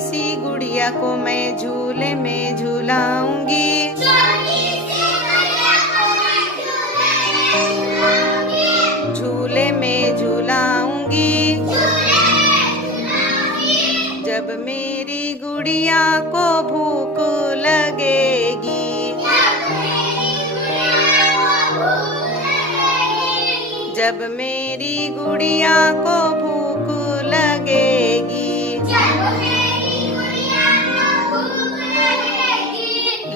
सी गुड़िया को मैं झूले में झूलाऊंगी। झूले में झूलाऊंगी। जब मेरी गुड़िया को भूख लगेगी। जब मेरी गुड़िया को भूख लगेगी।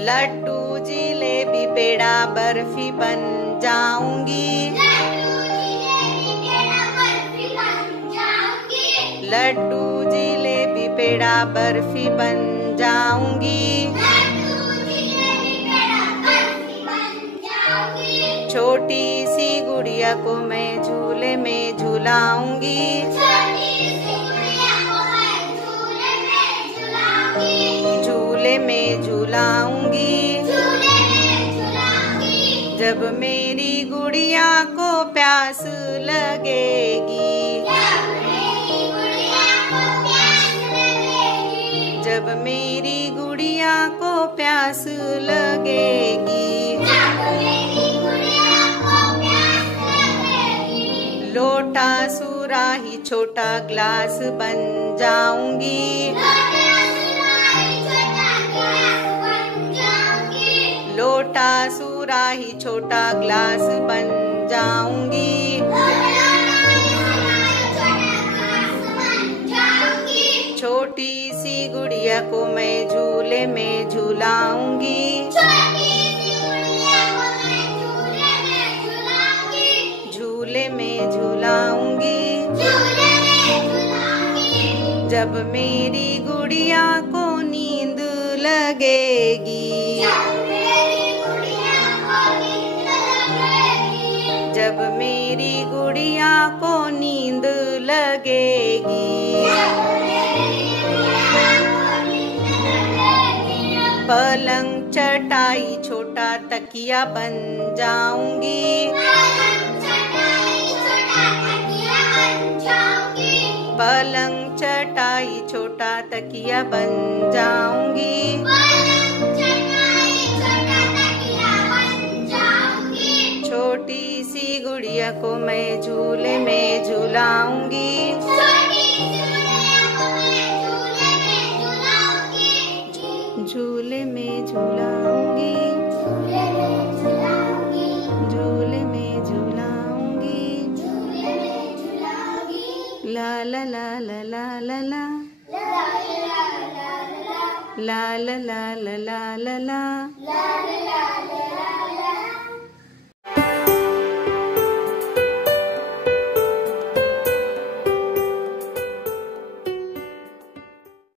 लड्डू जिलेबी पेड़ा बर्फी बन जाऊंगी। लड्डू जिलेबी पेड़ा बर्फी बन जाऊंगी। छोटी सी गुड़िया को मैं झूले में झूलाऊंगी। झूले में झूलाऊंगी। जब मेरी गुड़िया को प्यास लगेगी। जब मेरी गुड़िया को प्यास लगेगी। लोटा सुराही छोटा ग्लास बन जाऊंगी। लोटा सुराही छोटा ग्लास बन जाऊंगी। छोटी सी गुड़िया को मैं झूले में झूलाऊंगी। झूले में झूलाऊंगी। जब मेरी गुड़िया को नींद लगेगी। जब मेरी गुड़िया को नींद लगेगी। पलंग चटाई छोटा तकिया बन जाऊंगी। पलंग चटाई छोटा तकिया बन जाऊंगी। छोटी सी गुड़िया को मैं झूले में झूलाऊंगी। झूले में झूलाऊंगी। झूले में झूलाऊंगी। ला ला ला ला ला ला ला ला ला ला ला ला ला ला ला ला